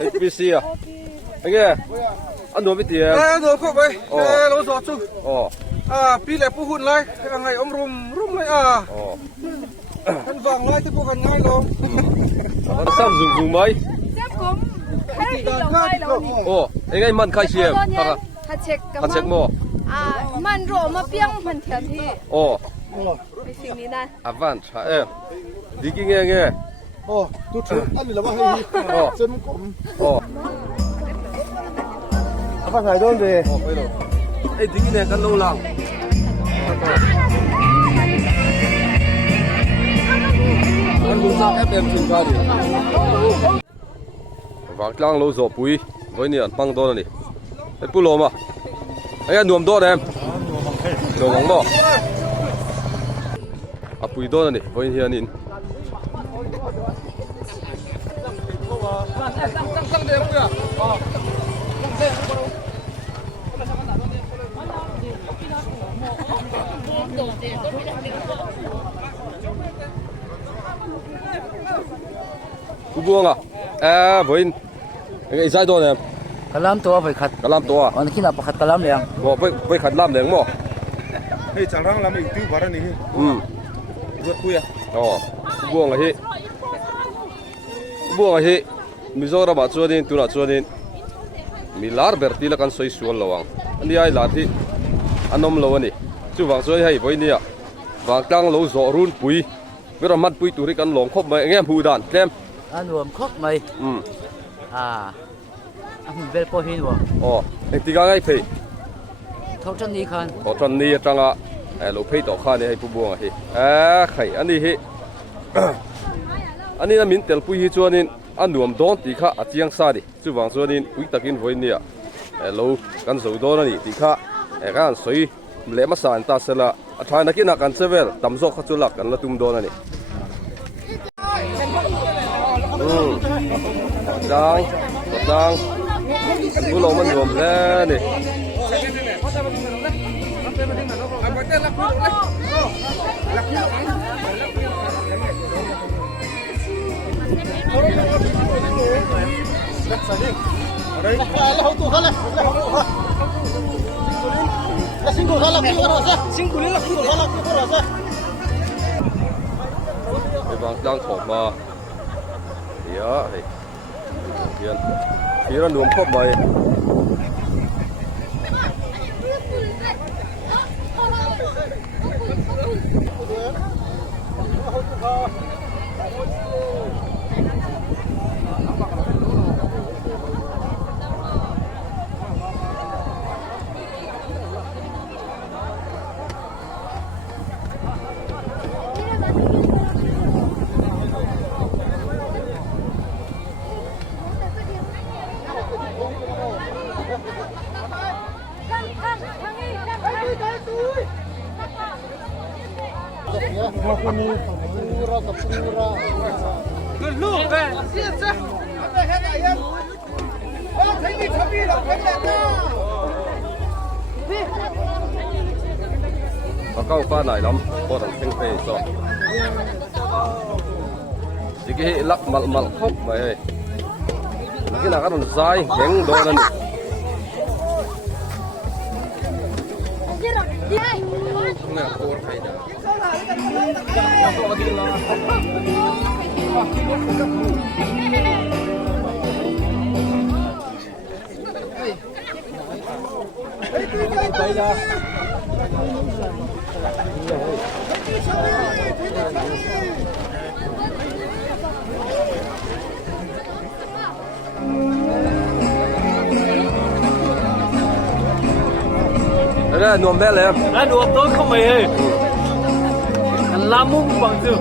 HPC à anh nghe ăn đồ biết tiền đồ không vậy lâu rồi chú pi lại phụ hun lại ngày ông rum lại thân vàng lại thì phụ gần ngay luôn nó sao dùng mấy anh ấy mình khai xiêm hạt check mò mình rồi mà biếng mình thiệt thì cái gì này nè avant đi nghe tôi chụp anh là bao nhiêu chân cũng apa ngày đó về đi nghe căn lâu lắm anh muốn sang FM truyền ra đi vàng lang lâu rồi bùi với nè băng to này cái pulo mà anh nuông to đấy em nuông ngon đó bùi to này với nè nín buông với cái giai đoạn này kalam tua phải khát anh khi nào phải khát kalam liền với khát làm liền mò hey chẳng rằng làm mình tiêu vào đây này vượt quê buông là hi mình cho ra bắt chuột đi tu là chuột đi mình lár berti là con soi suol lawang anh đi ai lát thì anh om lawan đi chú vàng soi hay với nia vàng tăng lâu rõ run bùi với làm mặt bùi tụi cái lồng khóc mày nghe hù đàn kem anh nuông khóc mày anh về po hin vô anh tí cái phải thâu chân đi khan thâu chân đi trang à lô pay tàu khan này hay buông hi khai anh đi hi anh là mình tel pui hi chuan in anh nuông đón tí khá chiang sa đi chú vàng chuan in pui takin với nia lô kan dầu đón này tí khá kan soi lẽ mà sàn ta sẽ là thay nó kia là kan sevel tầm dọc khát lạc kan là tum đón này Giang bữa lâu mình gồm ra nè vàng đang thổi mà phía nuông khóc mày câu pha này lắm, có thằng sinh phê rồi. Chỉ cái lắc mặt khóc mày, cái nào cái thằng dai hẹn đôi lên. Nè, cô thấy đã. Đây là nuông bé lên. Nuông tôi không mày ơi. Anh làm mông bằng chưa?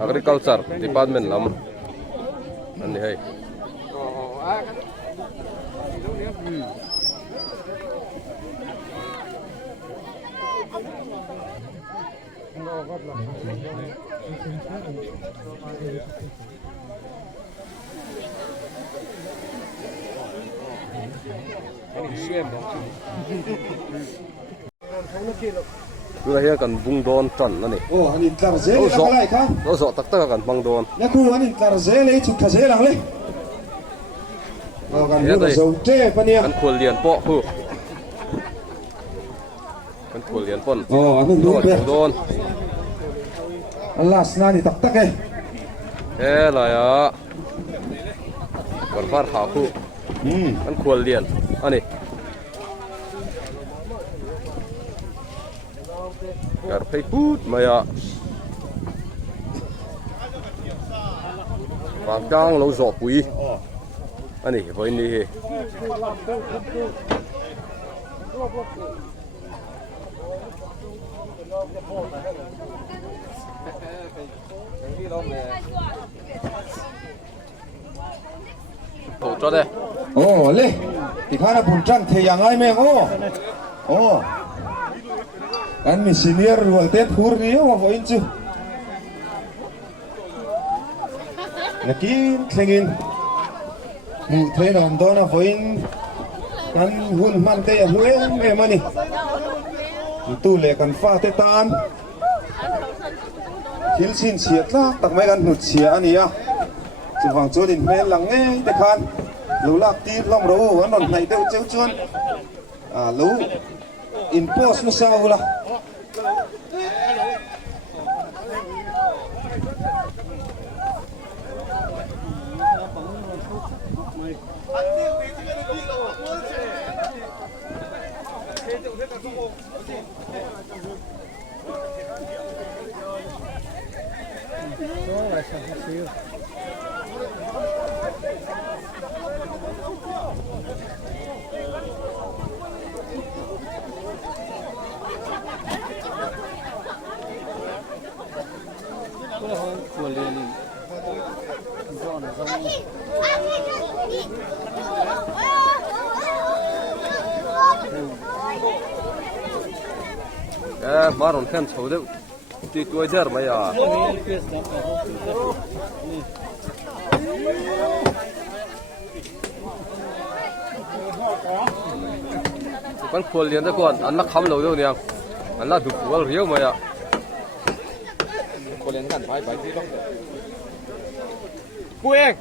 agriculture department lam ani hai Cứ hay cần bung đòn trần nó này. Ồ, anh tar dễ là cái này không? Nó rõ tắc tắc cần băng đòn. Nhá khu anh tar dễ lấy chụp thà dễ lắm lấy. Gần như là dầu trê bên nha. Anh khuôn liền bọ khu. Anh khuôn liền phân. Ồ, anh đúng rồi. Đòn. Anh last na thì tắc tắc ấy. Thế là còn phát hảo khu. Anh khuôn liền. Anh này. Garpai put maya vàng trang lâu giọt quý anh này với này tổ cho đây ồ lê thì khá là buồn trăng thìយ៉ាងai mẹ ồ anh mình senior ruang tết hur ni mà voi chứ lagi kengin mu thấy là đó là voi anh hun man tê huế em mà nè tu lệ cần pha tê tan hiến xin xiết lá tặng mấy anh hụt xìa anh à chỉ hoàng chúa đình mẹ lắng nghe để khan lú lạc ti long râu anh còn này đâu chéo chuan à lú impose nó sao là maron khan chho deu ti tuai jar mai à con khuôn liền đó con ăn mắc khăm lâu đâu nè ăn là đủ cuốn riêu mày à khuôn liền gần phải tí lắm cua em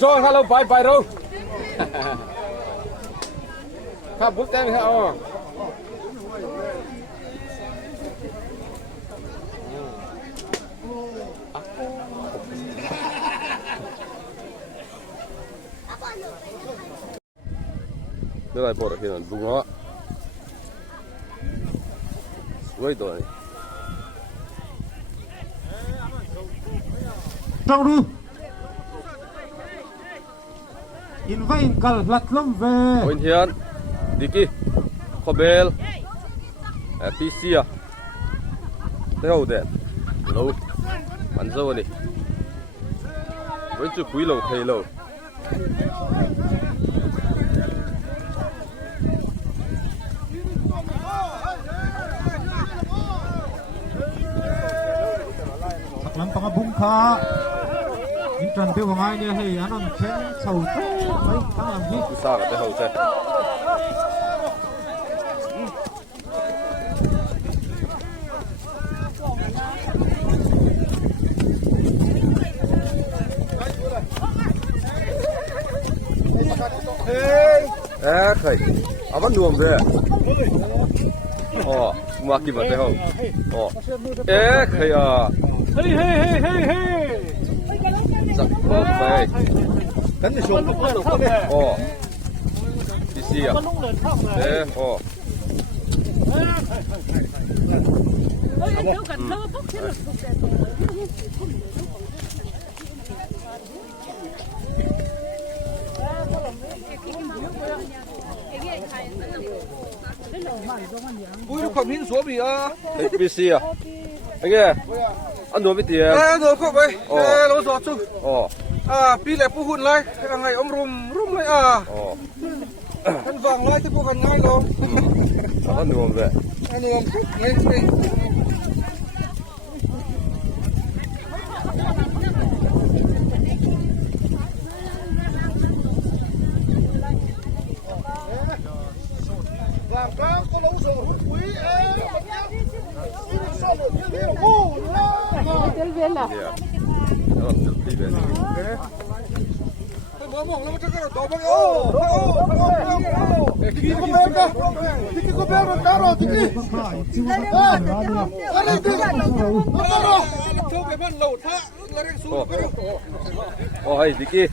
cho hello bye bye đâuข้าบุ๊กแจ้งให้เอาไม่ได้พอหรอกที่นั่นบุ้งเหรอสวยตัวนี้trong đi in vain kal lat lom ve Ôi hiền Diki Khobel PC à thế hậu đèn lâu ăn dâu này với chữ quý lâu thầy lâu làm bằng bung kha in trần tiêu của ai nè hay anh ăn chén sầu đấy đang làm gì sao cả thế hậu xe khởi à vẫn nuông về mà kịp vào thế không khởi à giặc bớt về cắn thì xuống đi xì à ui ความหินสวมีปีเสียไอ้เงี้ยอันนู้นไม่เตี้ยโดนเข้าไปเราสอดสู้ อ๋อปีแหลกผู้หุ่นไรยังไงอมรุมเลยอ๋อท่านฟังไรที่พวกกันง่ายลงอันนู้นเลยอันนี้นี่โอ้ยดิกี้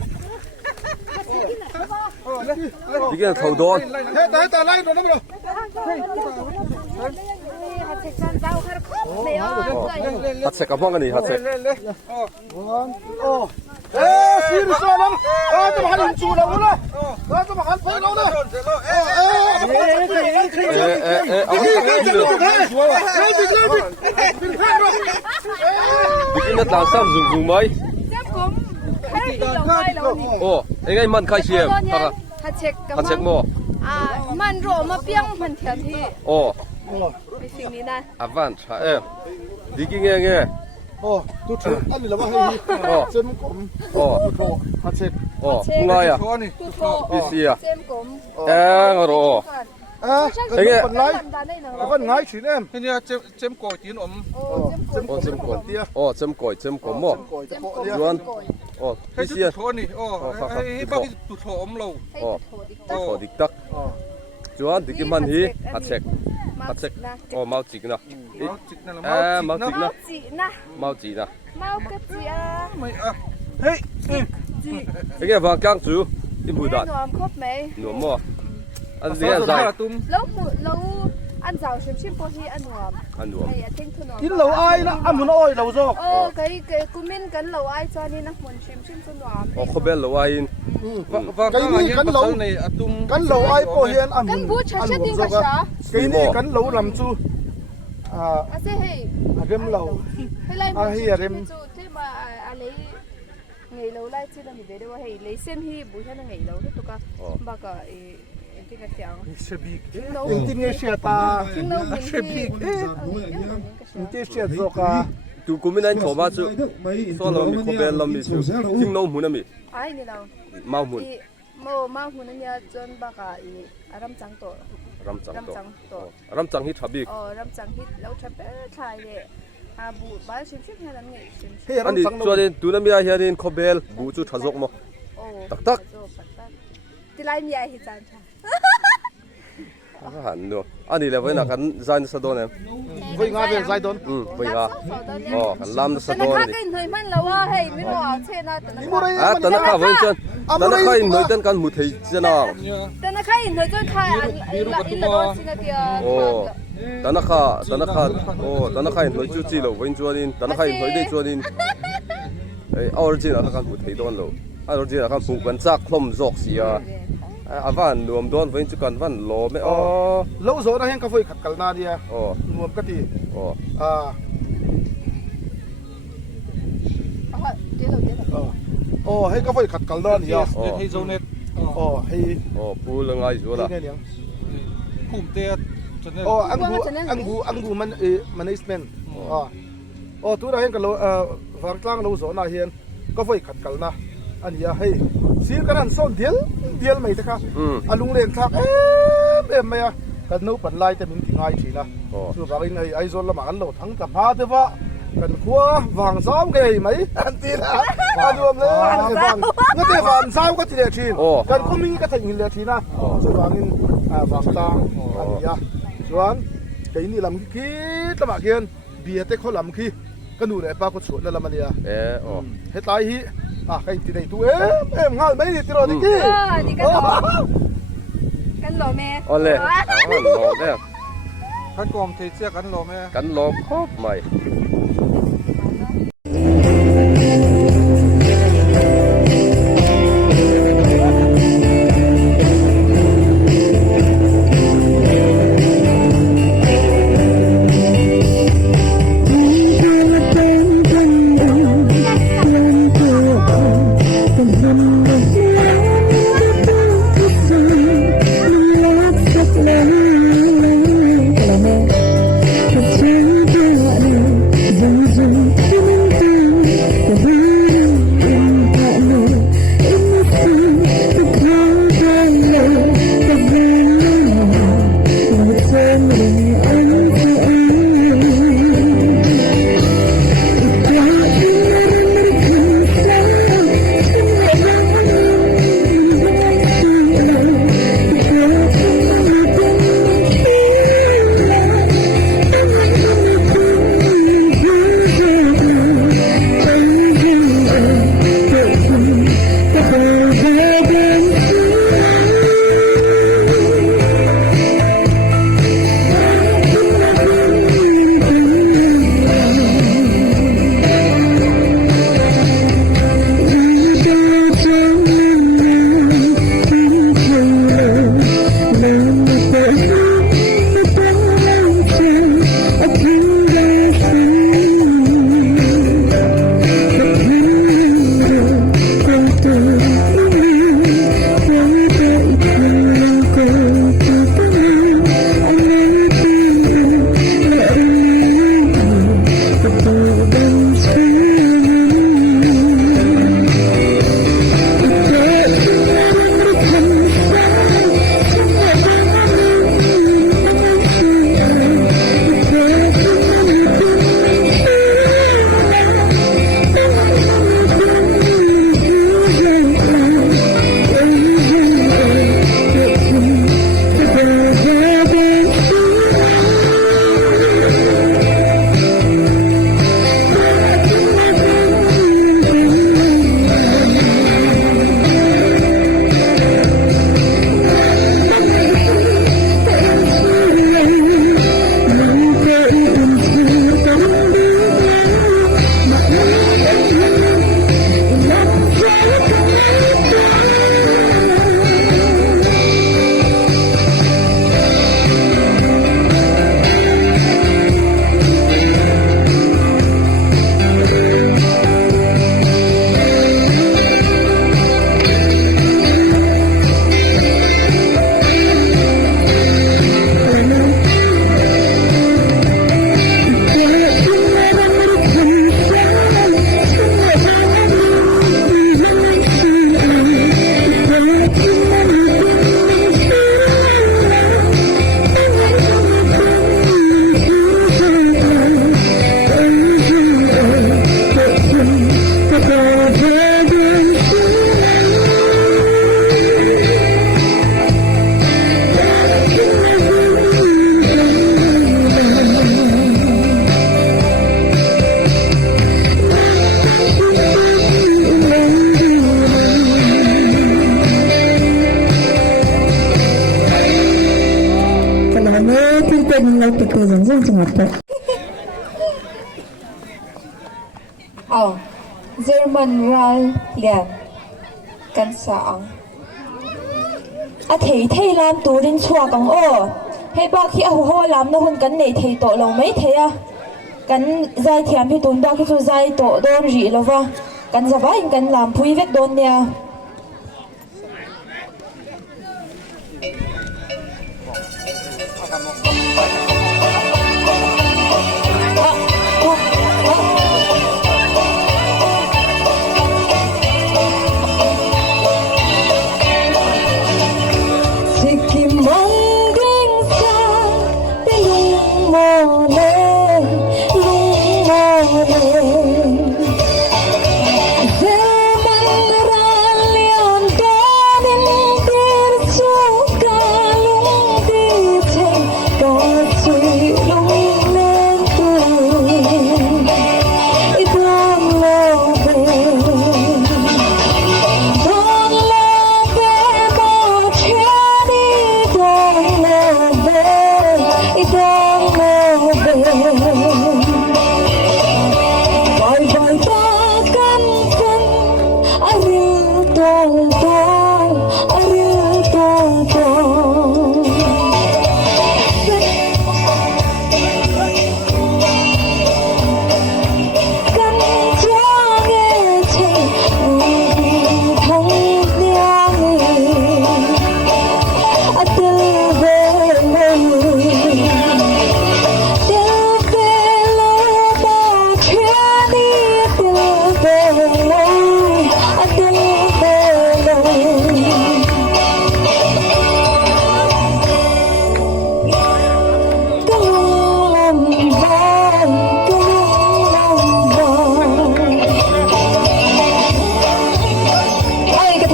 头多แต่ไล่โดนนั่นเดียวฮัดเสกกับพ่อกันนี่ฮัดเสกซีรีส์นั้นจะมาหันจูเราเลยจะมาหันไฟเราเลยเอาดิกี้นัดหลังซ้ำซุ่มไหมโอ้ยังไงมันใครเชียร์ฮัดเช็คกับฮัดเสกโม่มันโรมาเปียงมันเทียนที่โอ้ไปสิ่งนี้นะavant ดิกี้เงี้ยตัวชุดอันนี้เราว่าให้เส้นกลมตัวฮัดเซ็ตง่ายปีเสียรอเฮ้ยก็ง่ายสิเนี่ยเนี่ยเจมก่อยจีนเจมก่อยเจมก่อยมั่วจวนปีเสียโทนี่ให้บ้าที่ตุ่โถมเราโถดิกตักจวนดิกี้มันฮีฮัดเช็คเมาจิกนะเมาจิกนะเมาจีนะกระเจียไม่เฮ้ยไอ้แกฟังกังจูที่บูดาหนวมครบไหมหนวมมั่วอันนี้อะไรแล้วอันเจ้าชิมพอที่อันหนวมกินเหล่าไอ้นะอันมันอ้อยเหล่าซอกกูมินกันเหล่าไอ้จอนี่นะมันชิมจนหนวมเขาเป็นเหล่าไอ้กันนี่กันเหล่ากันเหล่าไอ้พอเห็นอันมันซอกกันนี่กันเหล่าลำจูเซ่ให้เริ่มเหล่าให้เริ่มที่มาอะไรไงเราไล่ที่เรามีเดี๋ยวว่าให้เลยเส้นที่บุษย์นั่งไงเราที่ตัวก็บ้าก็ที่กระเจียงเชบิกที่เนี่ยเชียตาเชบิกที่เชียโซกาดูกูไม่ได้โฉมจูส่วนเรามีคนเป็นเรามีจูทิ้งน้องหุ่นน่ะมีไอ้นี่เราเมาหุ่นมาหุ่นเนี่ยจนบ้าก็รำจังตัวรำจังฮิตทับบิกรำจังฮิตแล้วทับชายเลยบูบ้านชิมให้เราเนี่ยอันนี้ตัวนี้ดูน้ำยาเฮียดินคอเบลบูจูทะจกมั้งตักที่ไรมีอะไรจานชาหันดูอันนี้เลยไว้นักกันใจน์สะดอนเนี่ยไว้งาเป็นใจน์ดอนไว้งากันลำสะดอนแต่นักกินเฮ้ยมันแล้วว่าเฮ้ยไม่รู้เช่นนะแต่นักข้าไว้จนแต่นักข้าอินเฮ้ยจนกันมุดเฮ้ยเจ้าแต่นักข้าอินเฮ้ยจนข้าอินละโดนสินะเดียแต่นักข้าอินเฮ้ยจู่จีเราไว้จวนนินแต่นักข้าอินเฮ้ยได้จวนนินเอาอริจินัลกันมุดเฮ้ยโดนเราเอาอริจินัลกันผูกกันจักคลมจอกเสียวันรวมโดนไว้จุกันวันโลไม่แล้วโซนยังกาแฟขัดกันนาเดียรวมกันทีให้กาแฟขัดกันนาเดียให้โซนเน็ตให้พูดเรื่องอะไรอยู่ล่ะภูมิเตี้ยอังกูมันนิสเมนตัวเราเห็นกันเราฟังกลางเราโซนนาเฮียนกาแฟขัดกันนาอันนี้ให้ซีกันนั่นส่วนเดียวไม่ใช่ค่ะอันลุงเล่นทักไม่อะกันนู้ปันไล่แต่มินที่ง่ายทีนะช่วยบางทีไอ้โซนละมันเราทั้งกับพาเถอะวะกันขั้ววางซ้อมกันไหมอันที่ละอันรวมเลยฟังงั้นแต่วางซ้อมก็ทีเดียวทีกันก็มีก็ถึงทีเดียวทีนะช่วยบางทีวางตาอันนี้อะส่วนไอ้นี่ลำขี้ตะบะเกียนเบียร์เต็กเขาลำขี้ก็ดูเลยป้าก็สวนนั่นละมันเนี่ยให้ตายฮีใครที่ไหนตัวงานไม่ได้ติดรอดิกี้นี่กันหล่อแม่อ๋อเลยหล่อเนี่ยกันกอมเทียกันหล่อแม่กันหล่อครบใหม่ เราไปคุยกันเรื่องจังหวัดไปเอาเยอรมันรัลเลียนกันสางเทลามตูรินชัวกังโอให้บ้าขี้เอาหัวลามนะคนกันในเทโตเราไม่เทอะกันใจเทียมพี่ตุนบ้าขี้ตัวใจโตโดนรีแล้ววะกันจะว่ากันลามพุยเวกโดนเนี่ย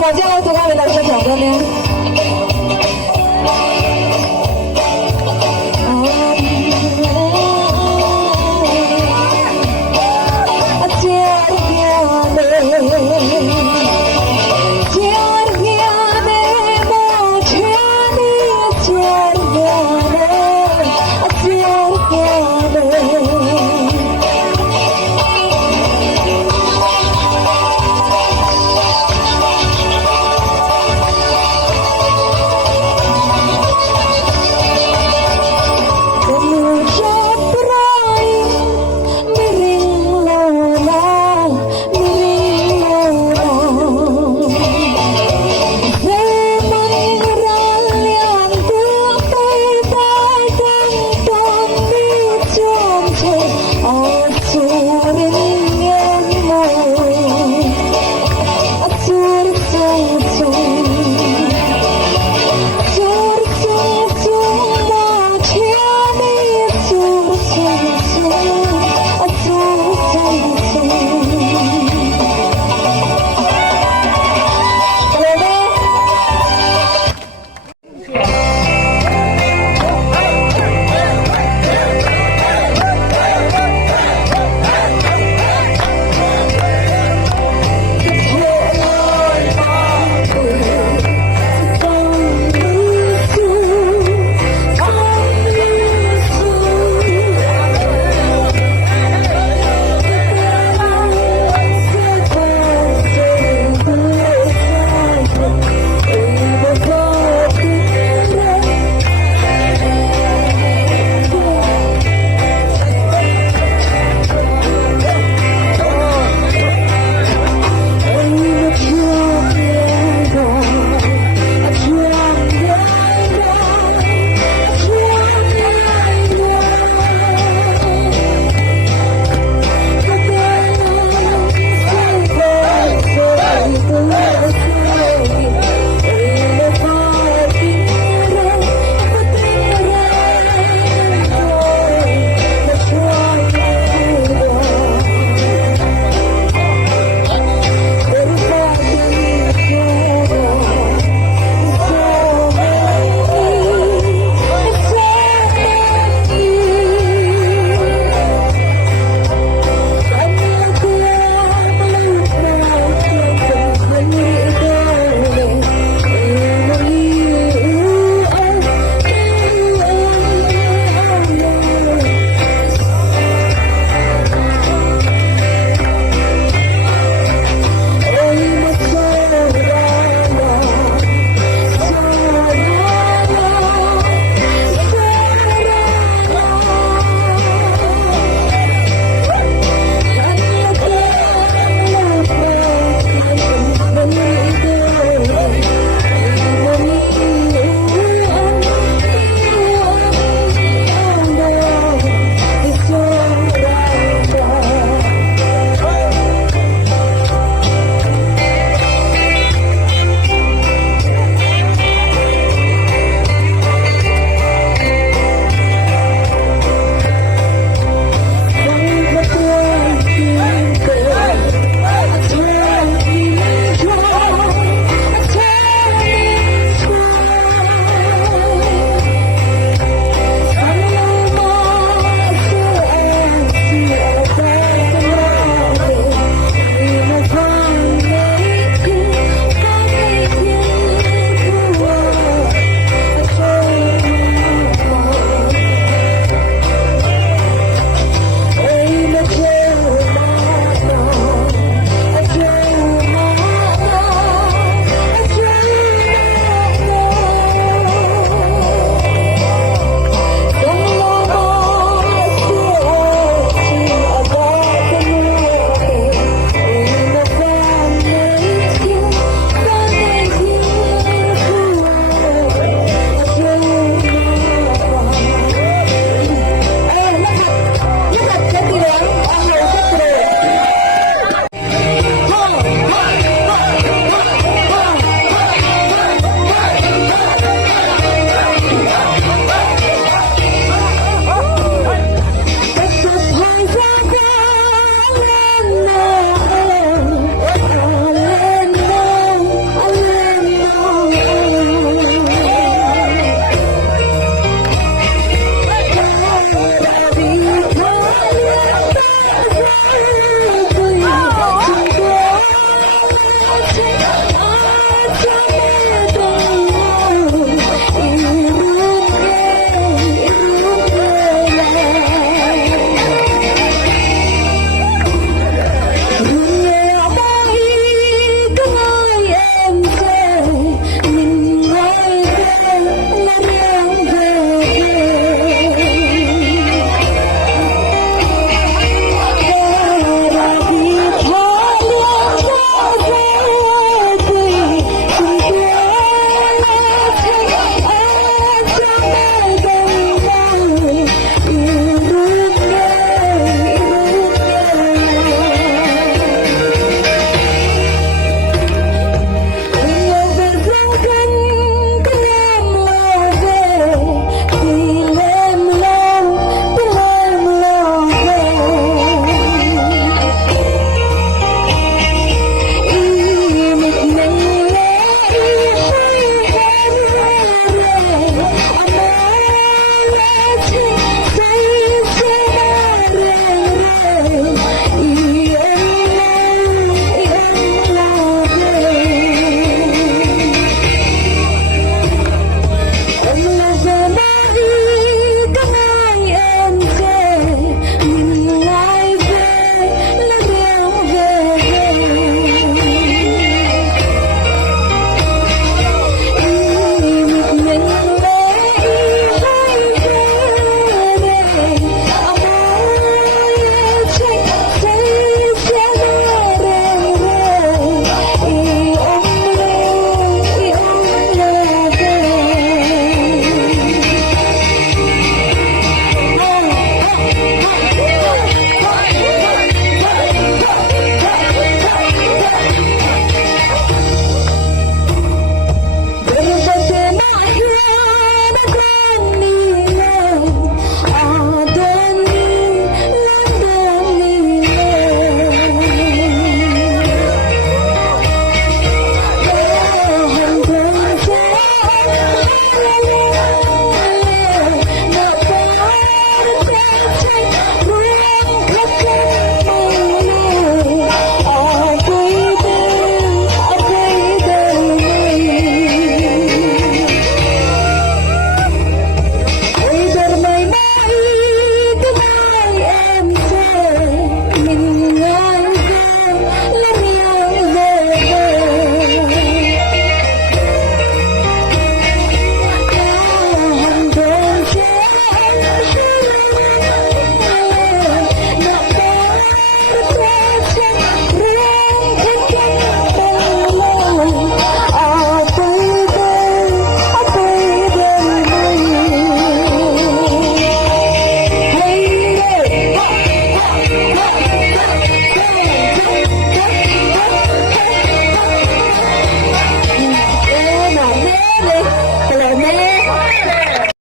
我叫他们来分享的呢。